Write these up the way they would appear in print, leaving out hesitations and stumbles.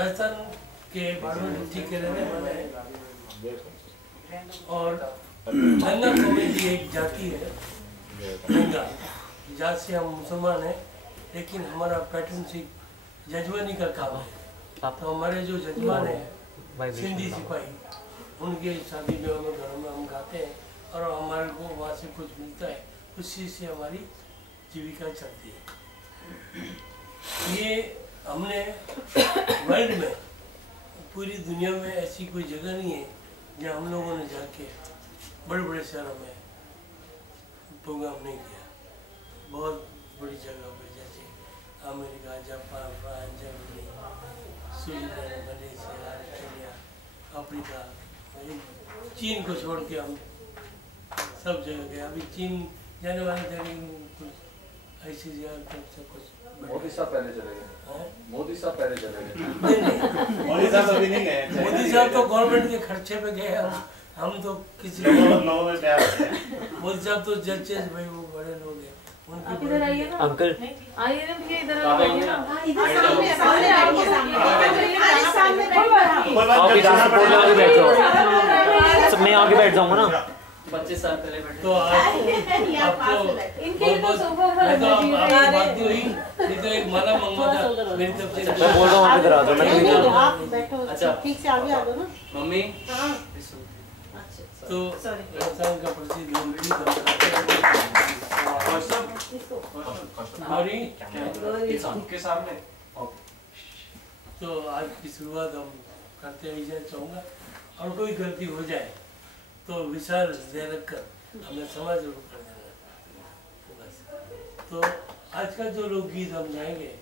राजस्थान के बाड़मेर डिस्ट्रिक्ट के रहने वाले हैं और गंगा कम्युनिटी एक जाति है। गंगा जात से हम मुसलमान हैं, लेकिन हमारा पैटर्न से जजमानी का काम है। तो हमारे जो जजमान हैं सिंधी सिपाही, उनके शादी ब्याह में घरों में हम गाते हैं और हमारे को वहाँ से कुछ मिलता है, उसी से हमारी जीविका चलती है। ये हमने वर्ल्ड में, पूरी दुनिया में ऐसी कोई जगह नहीं है जहाँ हम लोगों ने जाके बड़े बड़े शहरों में प्रोग्राम नहीं किया। बहुत बड़ी जगह पे जैसे America, Japan, France, Germany, Switzerland, Malaysia, Australia, Africa, चीन को छोड़ के हम सब जगह गए। अभी चीन जाने वाले थे, कुछ ऐसी जगह से कुछ मोदी साहब पहले चले गए। मोदी साहब पहले चले गए। नहीं, मोदी साहब अभी नहीं गए। मोदी साहब तो गवर्नमेंट के खर्चे पे गए, हम तो किसी लोगों में प्यार है। मोदी साहब तो जजेस भाई, वो बड़े लोग हैं। आप इधर आइए ना अंकल, आइए ना भैया, इधर बैठिए ना, इधर सामने सामने आइए, सामने आप इधर सपोर्ट लगा के बैठ जाओ। सब मैं आगे बैठ जाऊंगा ना। 25 साल पहले बैठे तो आपको इनके तो सोफा मैं तो आपकी बात नहीं हुई, नहीं तो एक माला मंगवा था मेरी तरफ से। मैं बोल रहा हूं आप इधर आ जाओ। मैं आप बैठो, अच्छा ठीक से आगे आ जाओ ना मम्मी। हाँ तो राजस्थान का प्रसिद्ध लोकगीत के सामने। तो आज की शुरुआत हम करते ही चाहूँगा, और कोई गलती हो जाए तो विशाल हृदय रखकर हमें क्षमा जरूर कर देना बस। तो आज का जो लोकगीत हम गाएंगे,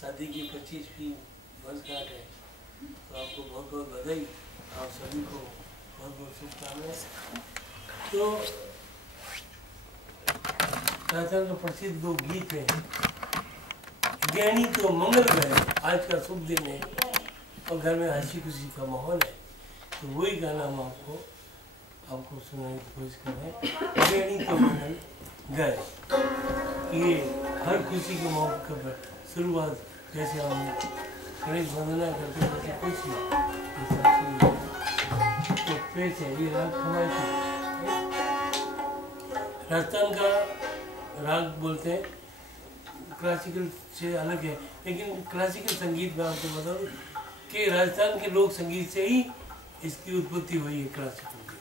शादी की 25वीं वर्षगांठ है, तो आपको बहुत बहुत बधाई, आप सभी को बहुत बहुत शुभकामनाएं। तो राजस्थान का प्रसिद्ध लोकगीत है ज्ञानी तो मंगल गए। आज का शुभ दिन है और घर में हंसी खुशी का माहौल है, तो वही गाना हम आपको सुनाने की कोशिश कर रहे हैं। ज्ञानी तो मंगल गए, ये हर खुशी के मौके पर शुरुआत, जैसे हम गणेश वंदना करते हैं वैसे खुशी तो पेश है। ये राग कमाई राजस्थान का राग बोलते हैं, क्लासिकल से अलग है, लेकिन क्लासिकल संगीत में आपको बता दूँ कि राजस्थान के लोक संगीत से ही इसकी उत्पत्ति हुई है क्लासिकल की।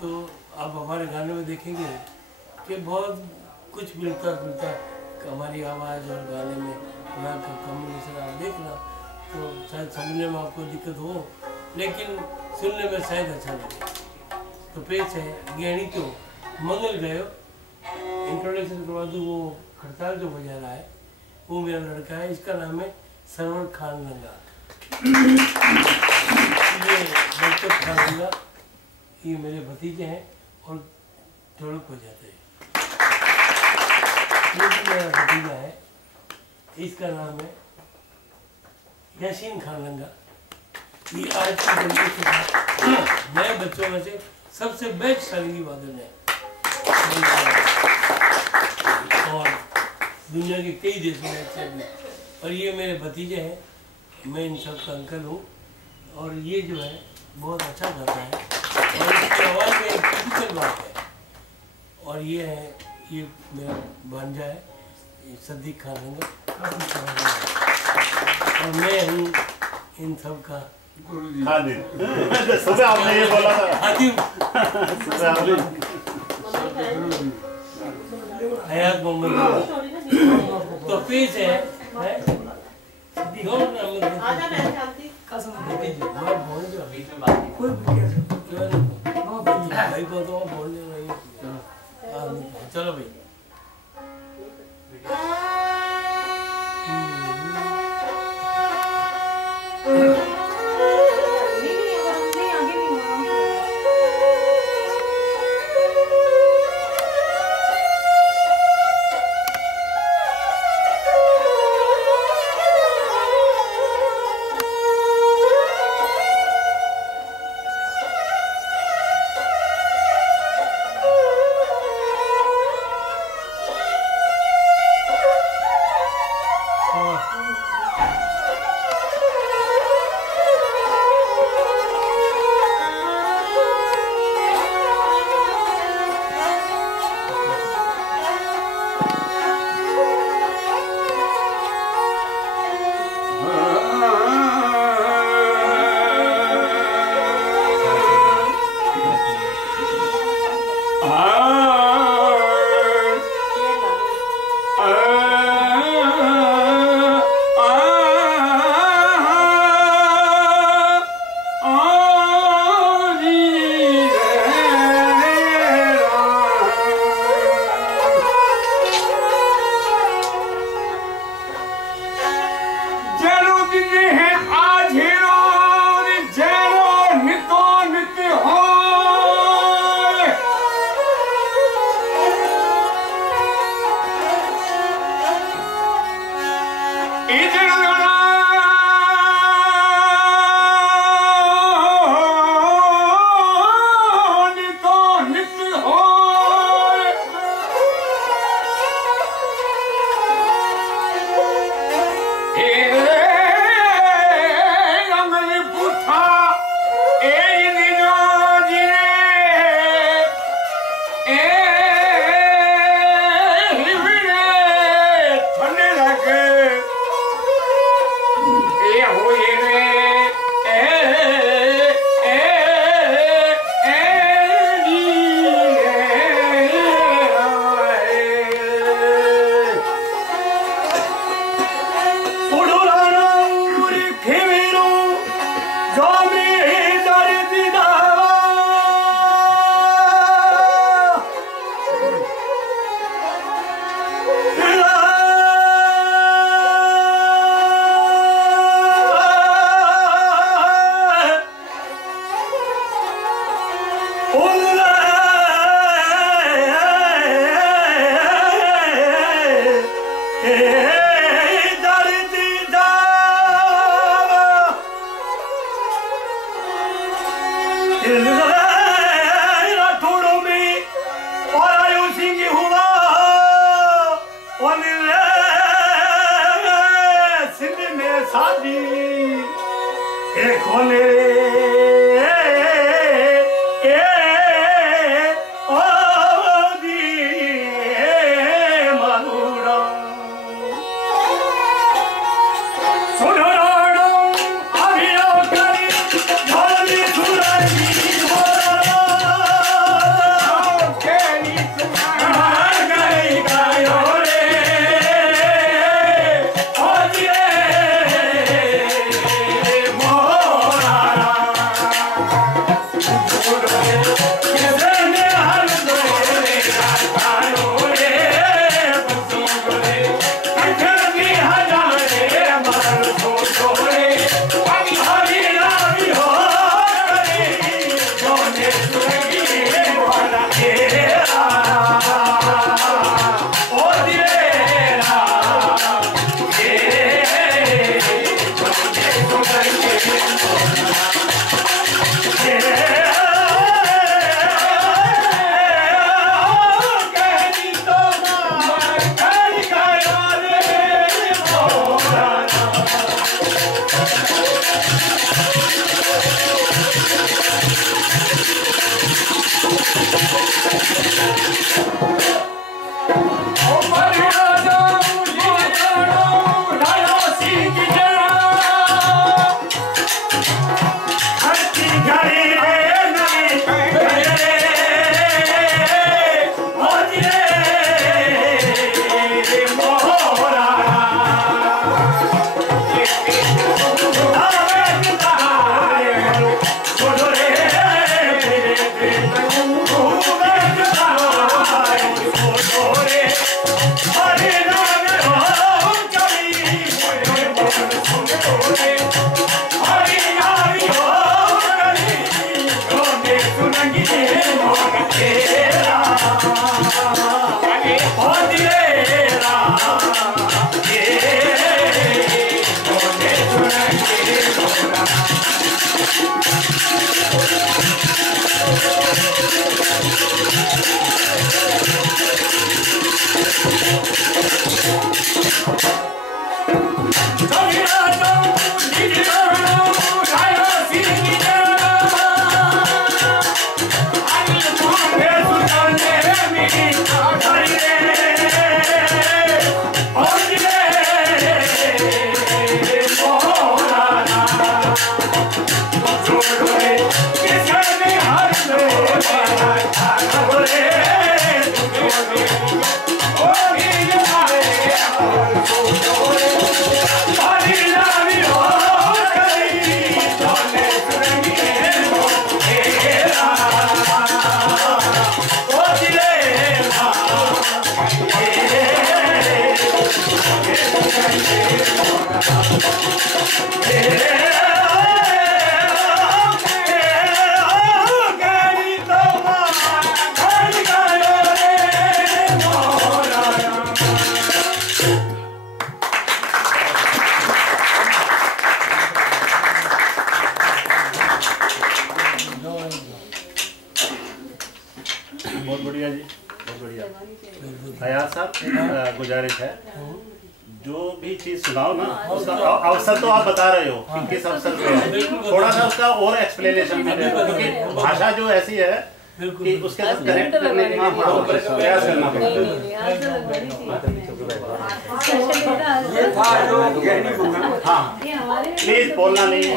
तो आप हमारे गाने में देखेंगे कि बहुत कुछ मिलता जुलता हमारी आवाज़ और गाने में राग का कॉम्बिनेशन आप देखना, तो शायद समझने में आपको दिक्कत हो, लेकिन सुनने में शायद अच्छा लगे। तो पेश है ज्ञानी तो मंगल गयो। इंट्रोडक्शन करवा दूँ, वो खड़ताल जो बजा रहा है वो मेरा लड़का है, इसका नाम है सरवर खान लंगा। ये बरकत खान लंगा, ये मेरे भतीजे हैं और ढोलक बजाते हैं। ये भी मेरा भतीजा है, इसका नाम है यासीन खान लंगा। ये आज की जनरेशन के नए बच्चों में से सबसे बेस्ट संगीत वादन है और दुनिया के कई देशों में अच्छे भी। और ये मेरे भतीजे हैं, मैं इन सब का अंकल हूँ, और ये जो है बहुत अच्छा गाता है और इसकी आवाज़ में एक टिपिकल बात है। और ये है, ये मेरा भांजा है, ये सदीक खान लंगा, और मैं हूँ इन सब का सुबह आपने ये बोला था हयात मोहम्मद। तो पेश है भाई को तो बोलने नहीं, चलो भाई। Oh बहुत बढ़िया जी, बहुत बढ़िया। हयात साहब, गुजारिश है, जो भी चीज सुनाओ ना उसका अवसर तो आप बता रहे हो कि किस अवसर पे है, थोड़ा सा उसका और एक्सप्लेनेशन में दे दो, क्योंकि भाषा जो ऐसी है कि उसके साथ कनेक्ट करने के लिए थोड़ा प्रयास करना पड़ेगा। हाँ, प्लीज बोलना नहीं है।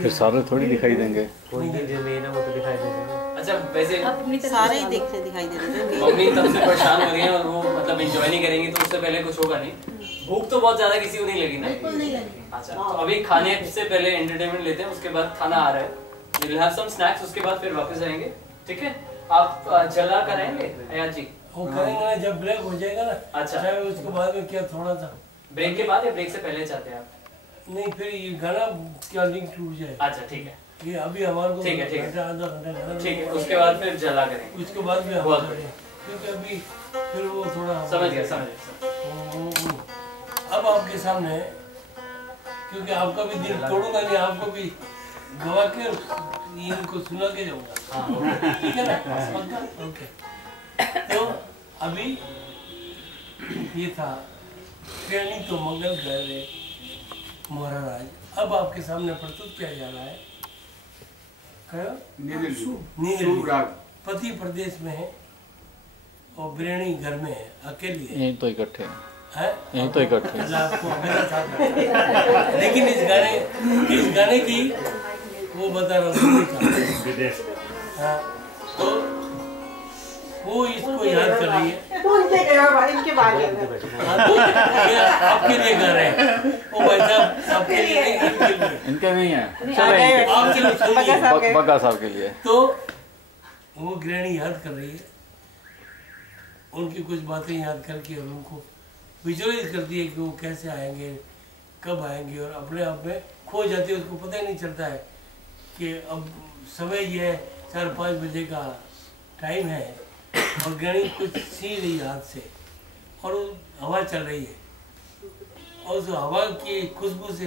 फिर सारे थोड़ी दिखाई देंगे। कोई नहीं जो मेन है वो तो दिखाई देगा। अच्छा वैसे सारे ही देखते दिखाई दे रहे थे। मम्मी तब से परेशान हो रही हैं और वो मतलब एंजॉय नहीं करेंगी तो उससे पहले कुछ होगा नहीं। भूख तो बहुत ज्यादा किसी को नहीं लगी ना? बिल्कुल नहीं लगी। अच्छा तो अभी खाने से पहले एंटरटेनमेंट लेते हैं, उसके बाद खाना आ रहा है, we'll have some snacks, उसके बाद फिर वापस आएंगे, ठीक है? आप जला कराएंगे हयात जी? वो करेंगे ना जब ब्रेक हो जाएगा ना। अच्छा। चाहे उसके बाद में क्या थोड़ा सा ब्रेक के बाद या ब्रेक से पहले चाहते हैं आप? नहीं, फिर ये गाना क्या लिंक टूट जाए। अच्छा ठीक है, ये अभी हमारे को ठीक है, ठीक है। घंटा आधा घंटा गाना ठीक है, उसके बाद फिर जला करेंगे। उसके बाद में हम बहुत करें, क्योंकि अभी फिर वो थोड़ा समझ गया। अब आपके सामने, क्योंकि आपका भी दिल तोड़ूंगा नहीं, आपको भी गवा के इनको सुना के जाऊंगा, ठीक है ना? पक्का? ओके। तो अभी ये था ट्रेनिंग तो मंगल गए महाराज। अब आपके सामने प्रस्तुत किया जा रहा है नील पति प्रदेश में है और बिरणी घर में है, अकेली है। यहीं तो इकट्ठे है? यहीं तो इकट्ठे अल्लाह आपको मेरा साथ रखे। लेकिन इस गाने की वो बता रहा हूँ विदेश। हाँ, तो वो इसको याद कर रही है। उनके गया इनके बारे में। हाँ, तो ये आपके लिए गा रहे हैं वो भाई साहब, आपके लिए नहीं, इनके लिए। इनके नहीं है, आपके लिए सुनिए। बग्गा साहब के लिए। तो वो गृहिणी याद कर रही है, उनकी कुछ बातें याद करके और उनको विजुअलाइज करती है कि वो कैसे आएंगे, कब आएंगे, और अपने आप में खो जाती है। उसको पता ही नहीं चलता है कि अब समय ये है 4-5 बजे का टाइम है और गृहिणी कुछ सी रही है हाथ से और हवा चल रही है और उस हवा की खुशबू से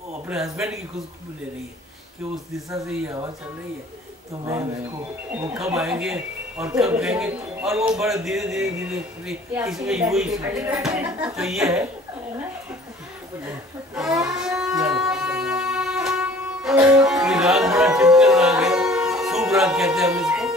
वो अपने हस्बैंड की खुशबू ले रही है कि उस दिशा से ये हवा चल रही है, तो मैं उसको वो कब आएंगे और कब कहेंगे, और वो बड़े धीरे धीरे धीरे इसमें वही तो ये है ये राग बड़ा टिपिकल राग है, शुभ राग कहते हैं हम इसको।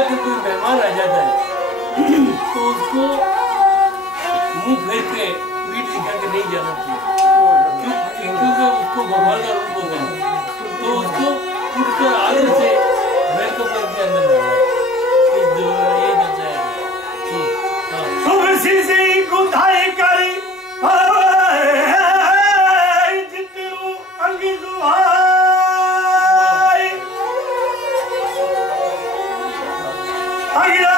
अगर कोई मेहमान आ जाता है तो उसको मुंह फेर के पीठ दिखा के नहीं जाना चाहिए, क्योंकि उसको भगवान का रूप होता है, तो उसको उठकर आदर से वेलकम करके अंदर जाना है। इस दौरान ये बताया गया। सुबह से गुदाई करी जितरू अंगी दुआई अगिया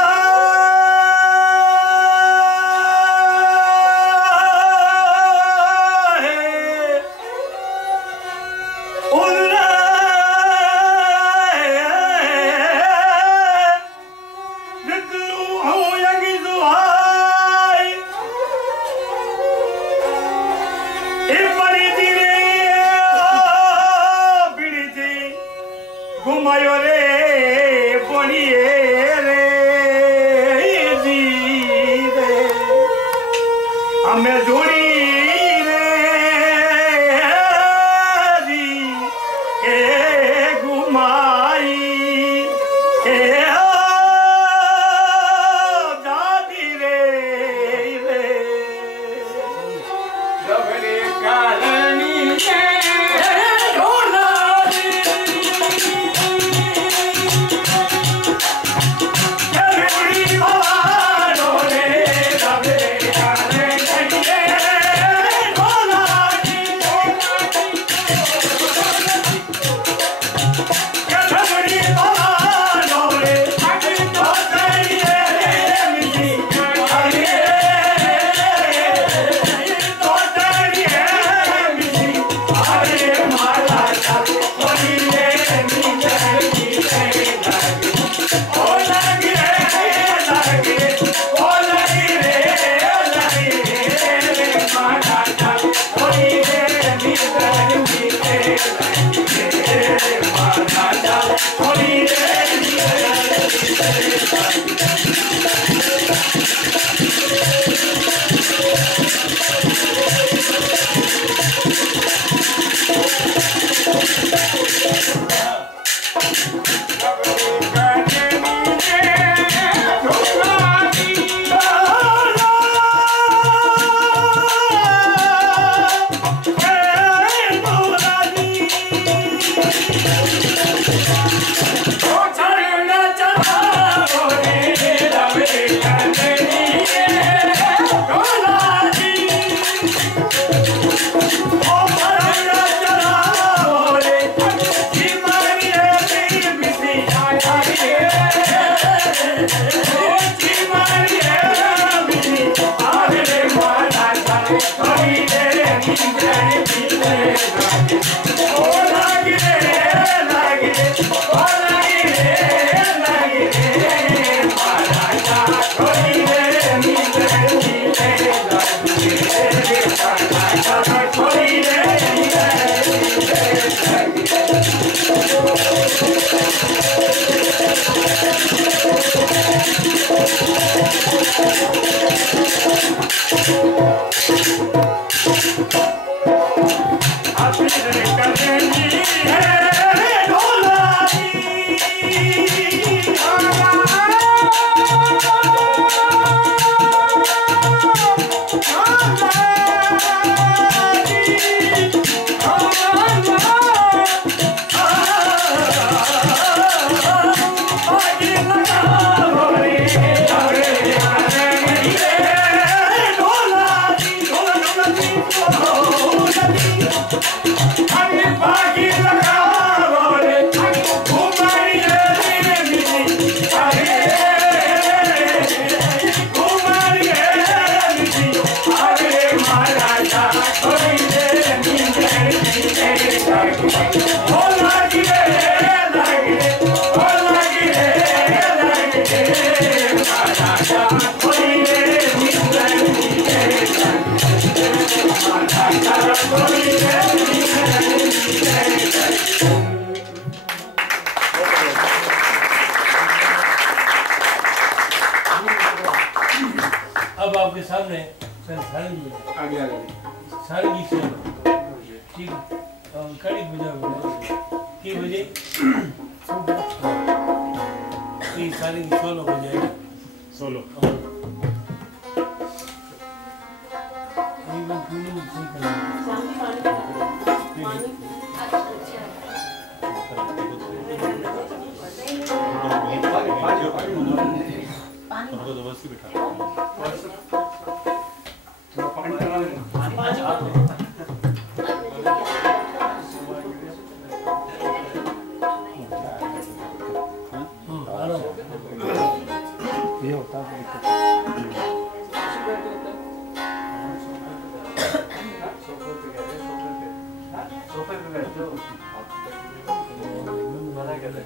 घुमायो रे बनिए रे जी रे हमें जोड़ी रे जी के घुमाई के जाती रे गबरे कारणी के अब आपके सामने सारंगी से ठीक कड़ी बजा की बजे बाकी सारी सोलो हो जाएगा। सोलो एकदम फीलिंग सही करेंगे। सोफे पे बैठ जाओ। मना कर रहे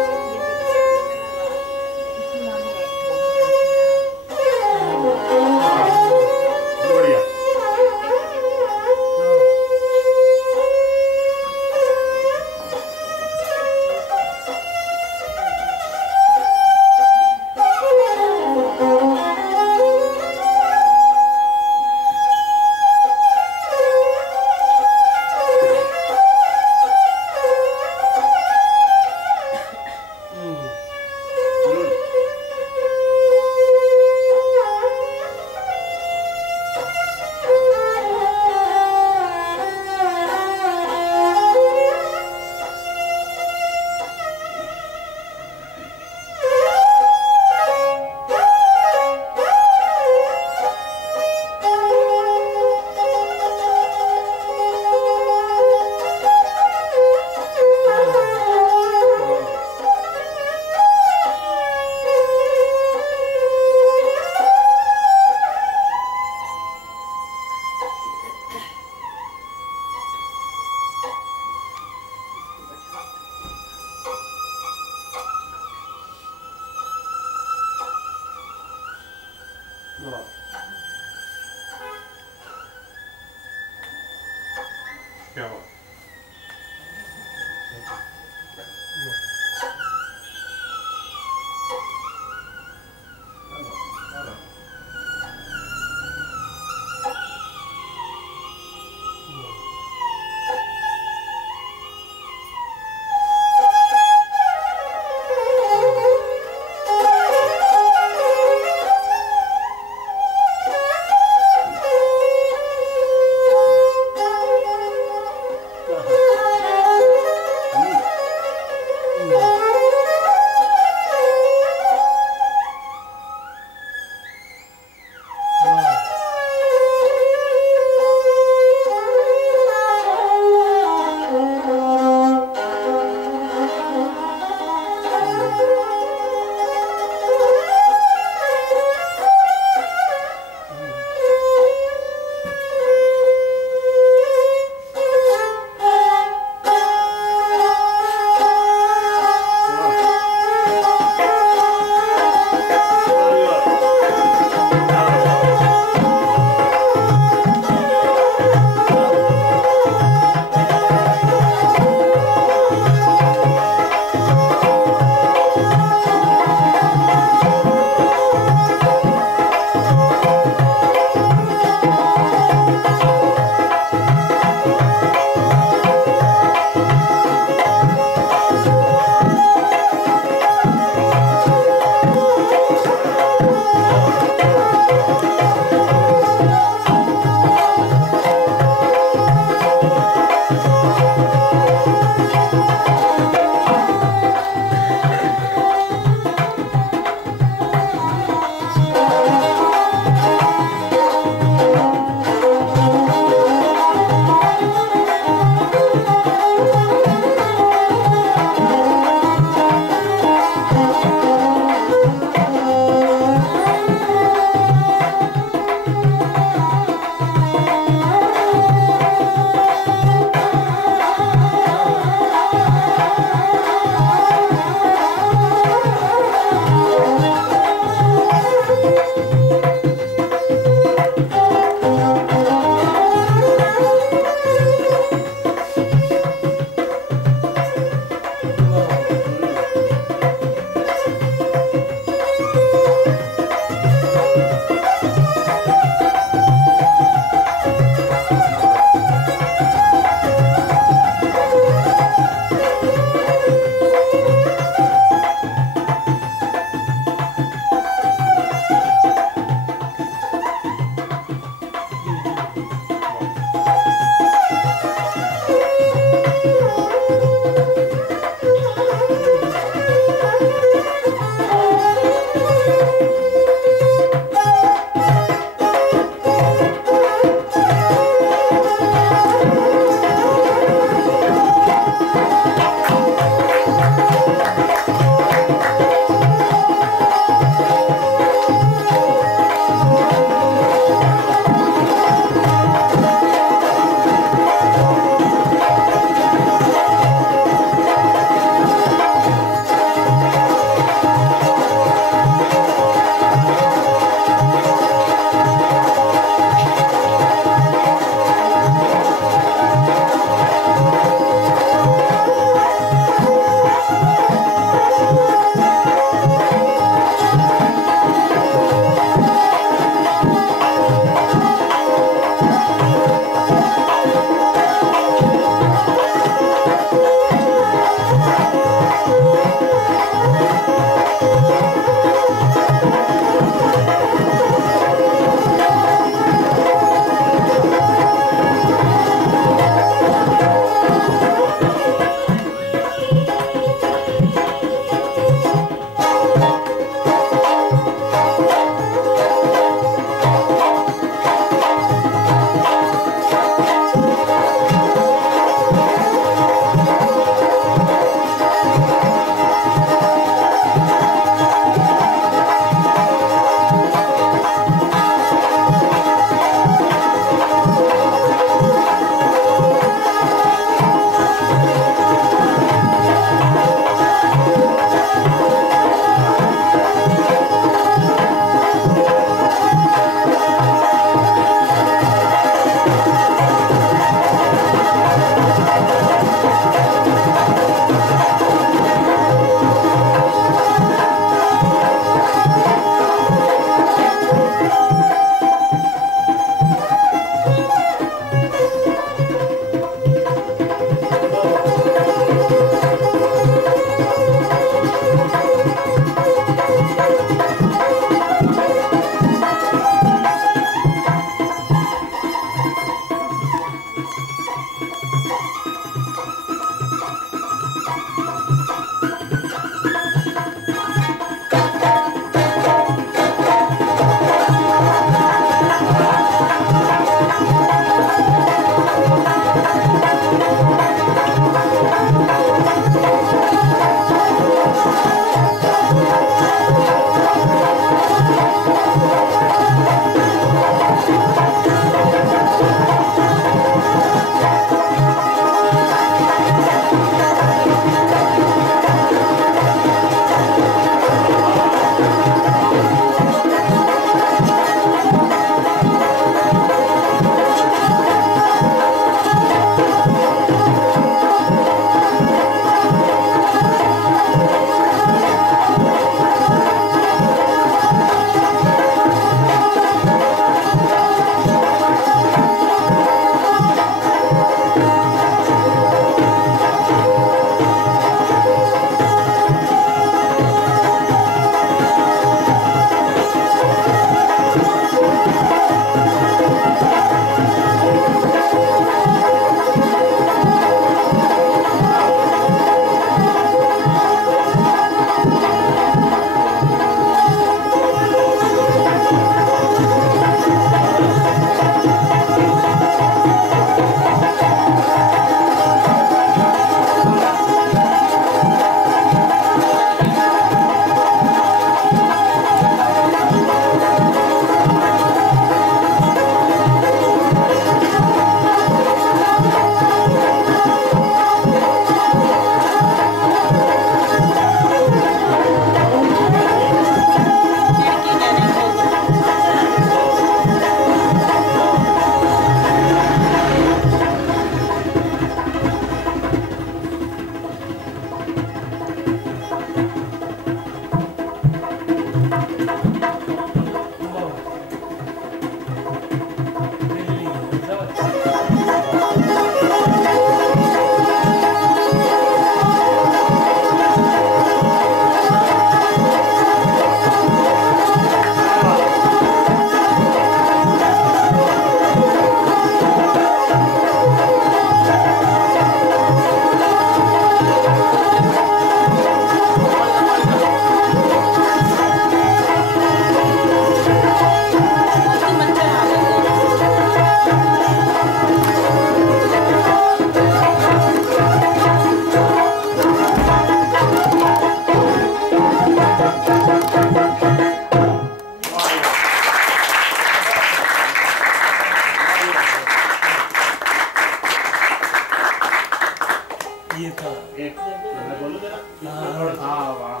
देखा। एक मैं बोलूँ जरा? हाँ। हाँ वहाँ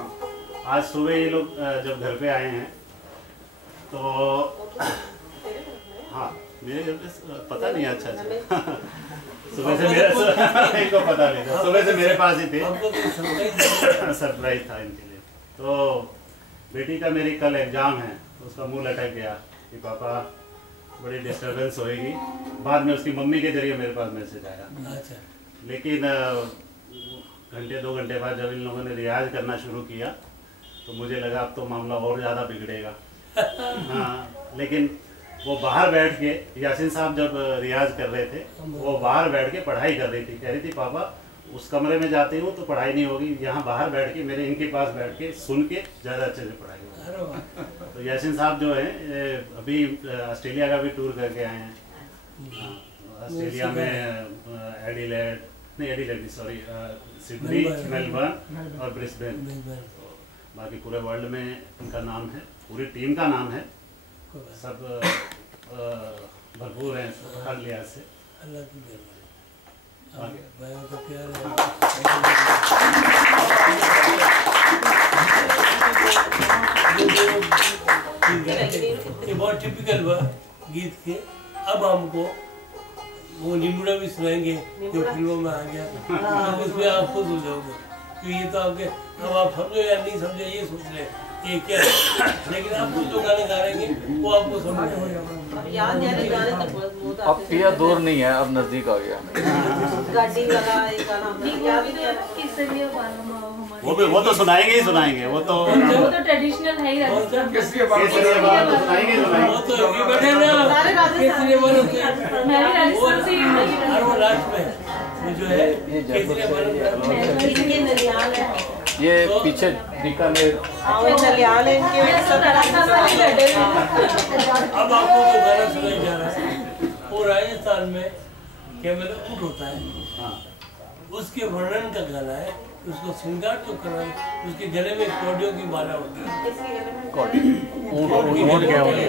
आज सुबह ये लोग जब घर पे आए हैं तो हाँ मेरे घर पे पता नहीं अच्छा सुबह से मेरे इनको पता नहीं था, सुबह से मेरे पास ही थे। सरप्राइज था इनके लिए। तो बेटी का मेरी कल एग्जाम है, उसका मुंह लटक गया कि पापा बड़ी डिस्टर्बेंस होएगी। बाद में उसकी मम्मी के जरिए मेरे पास मैसेज आया। अच्छा। लेकिन घंटे 2 घंटे बाद जब इन लोगों ने रियाज करना शुरू किया तो मुझे लगा अब तो मामला और ज़्यादा बिगड़ेगा। हाँ, लेकिन वो बाहर बैठ के यासीन साहब जब रियाज कर रहे थे वो बाहर बैठ के पढ़ाई कर रही थी। कह रही थी पापा उस कमरे में जाती हूँ तो पढ़ाई नहीं होगी, यहाँ बाहर बैठ के मेरे इनके पास बैठ के सुन के ज़्यादा अच्छे से पढ़ाई होगी। तो यासीन साहब जो हैं अभी ऑस्ट्रेलिया का भी टूर करके आए हैं। ऑस्ट्रेलिया में एडिलेड सॉरी सिडनी, मेलबर्न और ब्रिस्बेन। बाकी पूरे वर्ल्ड में उनका नाम है, पूरी टीम का नाम है। सब भरपूर हैं हर लिहाज से। अल्लाह की मेहरबानी। भाइयों का प्यार है। ये बहुत टिपिकल हुआ गीत के। अब हमको वो निमुड़ा भी सुनाएंगे जो फिल्मों में आ गया, तो उसमें आप खुश हो जाओगे कि ये तो आपके, अब आप समझो या नहीं समझो ये सोच रहे ये क्या है, लेकिन आप जो गाने गा रहे हैं वो आपको समझ में याद है गाने तो बहुत अब पिया दूर नहीं है, अब नजदीक आ गया। गाड़ी वाला ये गाना याद नहीं है। वो तो सुनाएंगे ही सुनाएंगे। वो तो ट्रेडिशनल है ही राजस्थान। केसरी बात तो सुनाएंगे वो तो ये बैठे ना सारे राजस्थान मैं भी राजस्थान से ही हूँ। और वो लास्ट में वो जो है केसरी बात इनके नलियाल है, ये पीछे बीकानेर नलियाल है इनके सब राजस्थान वाले बैठे हुए हैं। अब आपको जो गाना सुनाया जा रहा है वो राजस्थान में केवल ऊँट होता है, उसके वर्णन का गाना है। उसको श्रृंगार जो करना है, उसके गले में कोडियों की माला होती है। ऊँट क्या होता है?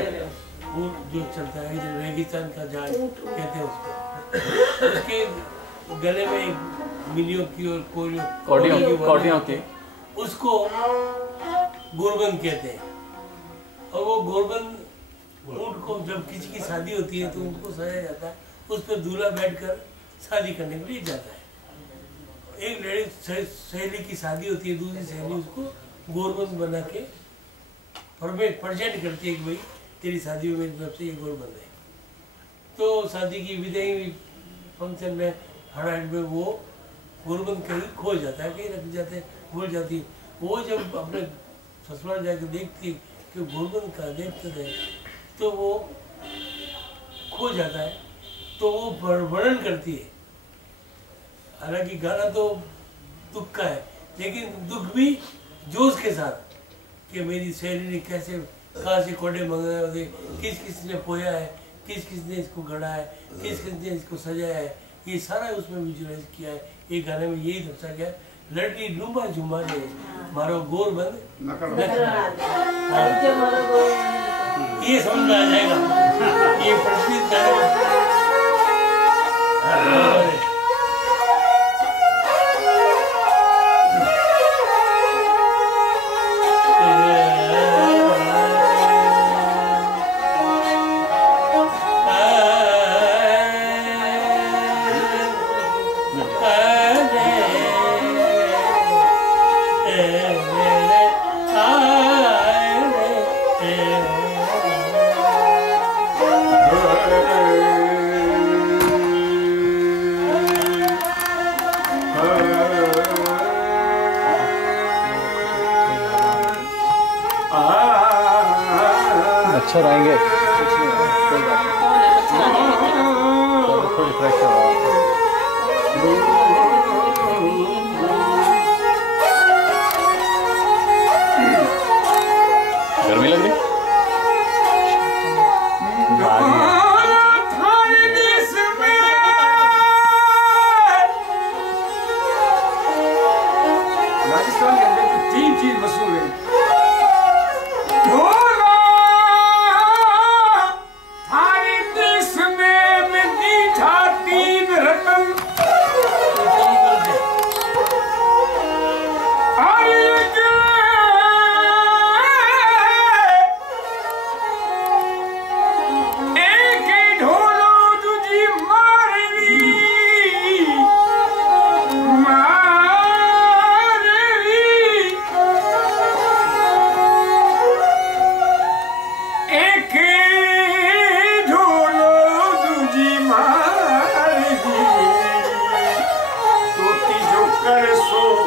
ऊँट जो चलता है इधर रेगिस्तान का जहाज कहते हैं उसको। उसके गले में मिलियों की और कौड़ियों की उसको गोरबंद कहते हैं। और वो गोरबंद ऊँट को जब किसी की शादी होती है तो उनको सजाया जाता है, उस पर दूल्हा बैठकर शादी करने के लिए जाता है। एक लड़की सहेली की शादी होती है, दूसरी सहेली उसको गोरबंद बना के प्रेजेंट करती है कि भाई तेरी शादी में मेरी तरफ से ये गोरबंद है। तो शादी की विदाई फंक्शन में हड़ाहट में वो गोरबंद कहीं खो जाता है, कहीं रख जाते हैं, भूल जाती है। वो जब अपने ससुराल जाकर देखती है कि गोरबंद का देखते थे तो वो खो जाता है, तो वो वर्णन करती है। हालांकि गाना तो दुख का है, लेकिन दुख भी जोश के साथ कि मेरी सहेली ने कैसे कहाँ से कोडे मंगाए होते, किस किस ने पोया है, किस किस ने इसको गढ़ा है, किस किस ने इसको सजाया है, ये सारा उसमें विजुअलाइज किया है। ये गाने में यही दर्शा गया, लड़की लूबा झुमा दे मारो गोरबंद ये समझ में आ जाएगा। ये प्रचलित गाने अच्छा रहेंगे। थोड़ी प्रेशर गर्मी लग रही राजस्थान के अंदर तो 3 चीज मशहूर है। Bye.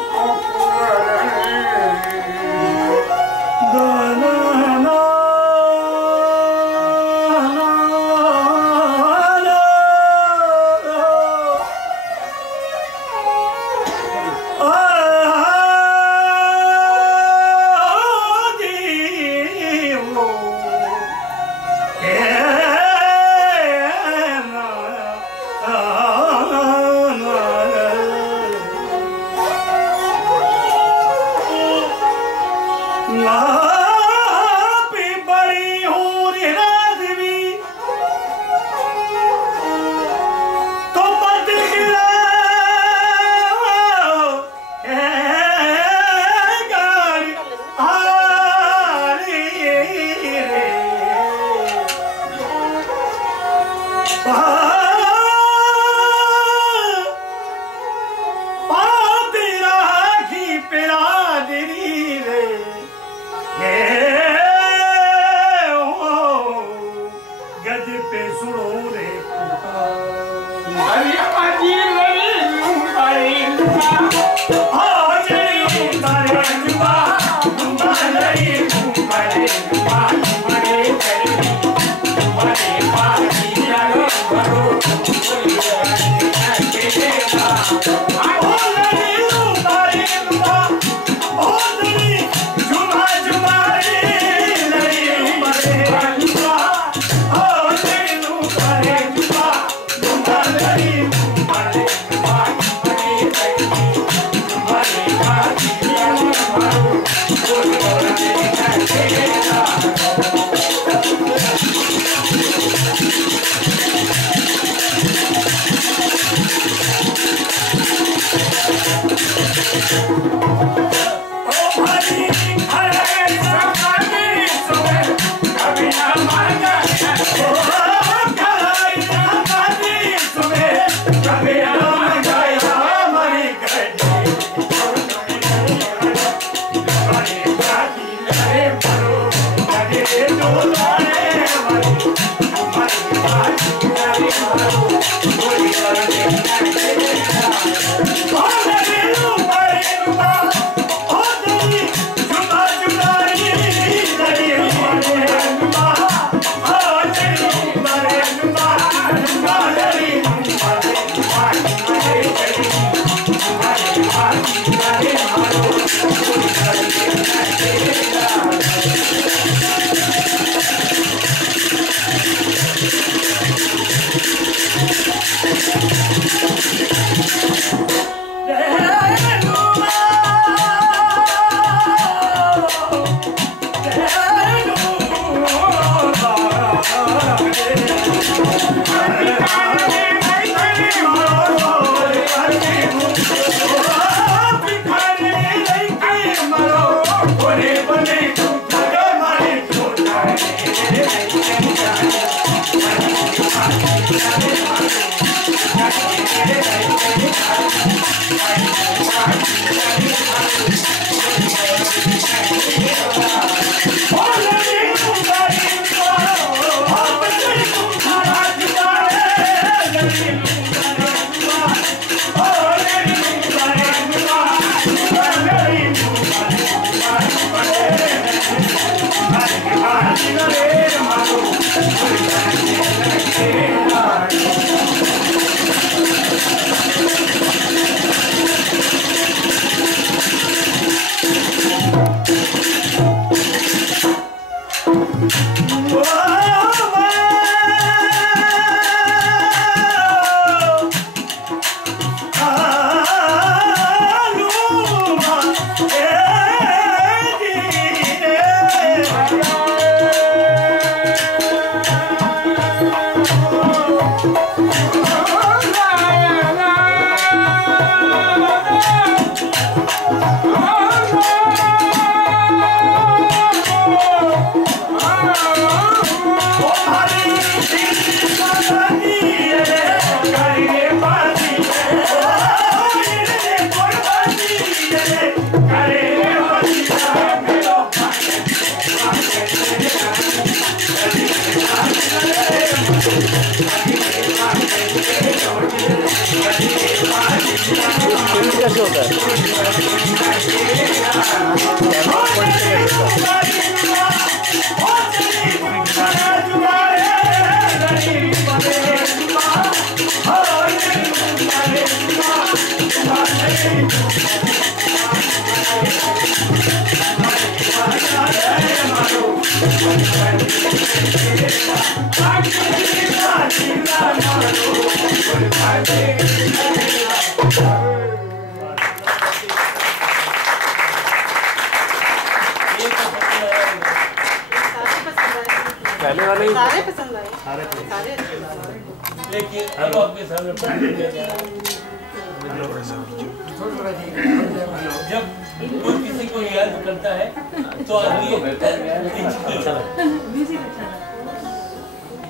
कैसे होता है? पहले वाले सारे पसंद आए, सारे लेकिन अब आपके सामने जब कोई किसी को याद करता है तो आदमी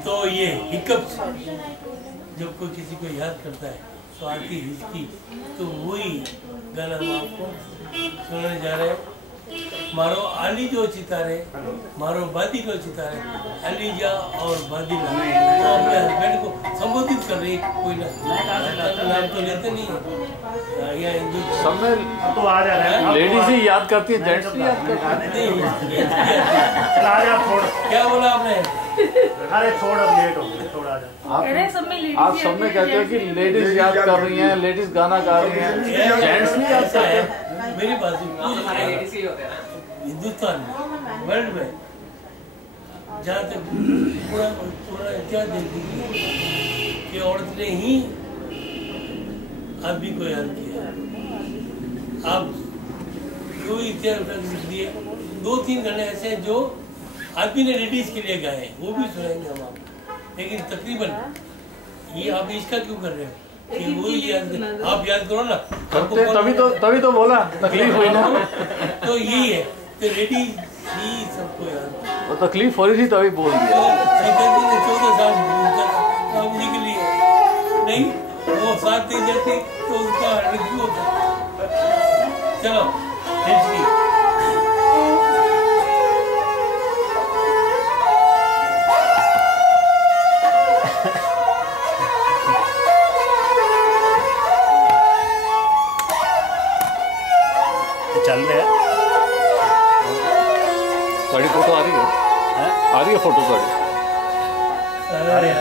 तो ये हिकअप्स, जब कोई किसी को याद करता है तो आती हिचकी, तो वही गाना हम आपको सुनाने जा रहे हैं। मारो आली जो चितारे, मारो बादी जो चितारे, अलीजा और बादीला, तो अपने हस्बैंड को संबोधित कर रही है। कोई नाम तो लेते नहीं है यहाँ हिंदू सब में तो आ जा रहा है, लेडीज ही याद करती है, जेंट्स नहीं याद करते। नहीं। चला आ जा, छोड़। क्या बोला आपने? अरे छोड़, अब लेट हो गया, छोड़ आ जा। आप सब में कहते हो कि लेडीज याद कर रही हैं, लेडीज गाना गा रही हैं, जेंट्स नहीं याद ऐसा है, करते। मेरी बात हिंदुस्तान में, वर्ल्ड में जहाँ तक पूरा इतिहास देख लीजिए कि औरत ने ही आदमी को याद किया। आप जो इतिहास लिख दिए, 2-3 गाने ऐसे हैं जो आदमी ने लेडीज के लिए गाए, वो भी सुनाएंगे हम आपको। लेकिन तकरीबन ये आप इसका क्यों कर रहे हो कि वो याद, आप याद करो ना। करते तभी तो बोला, तकलीफ हुई ना। तो यही है, तो लेडीज ही सबको याद। वो तकलीफ हो रही थी तभी बोल दिया। 14 साल शादी के लिए नहीं, वो साथ नहीं जाती तो उसका रिव्यू होता। चलो हिस्ट्री चल रहे हैं। साड़ी फोटो आ रही है, आ रही है फोटो साड़ी। अरे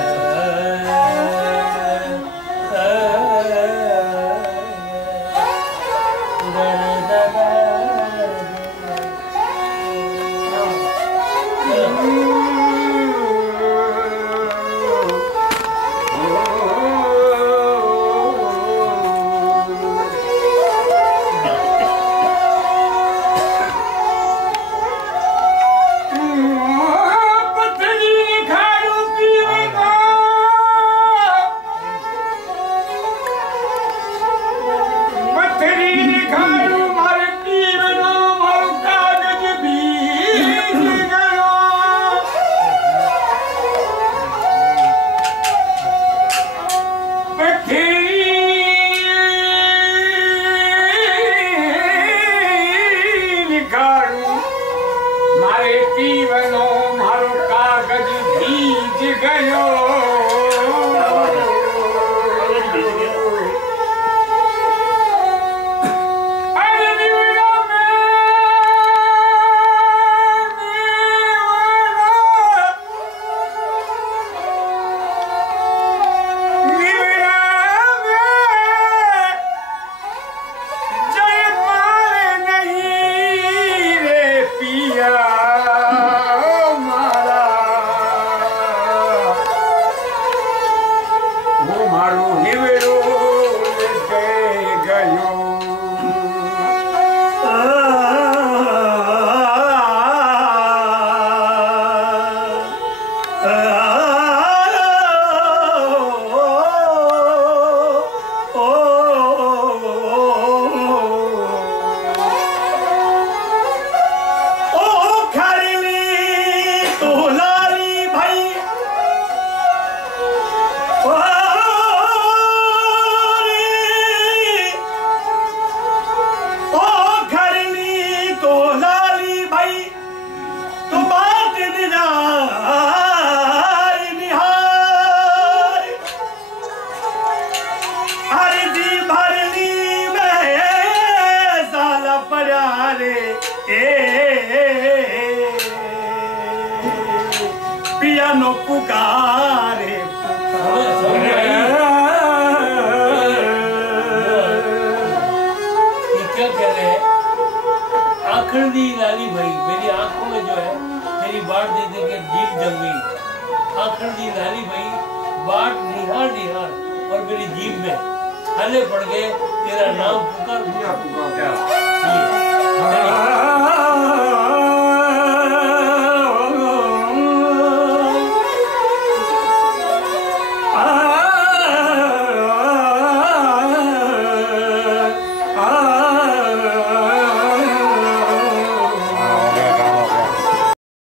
पुकारे पियानो पुकारे क्या कह रहे हैं? आखिर दी लाली भाई मेरी आंखों में जो है तेरी बाट दे दे के जीप जम गई। आखिर दी लाली भाई बाट निहार निहार और मेरी जीप में खाले पड़ गए तेरा नाम पुकार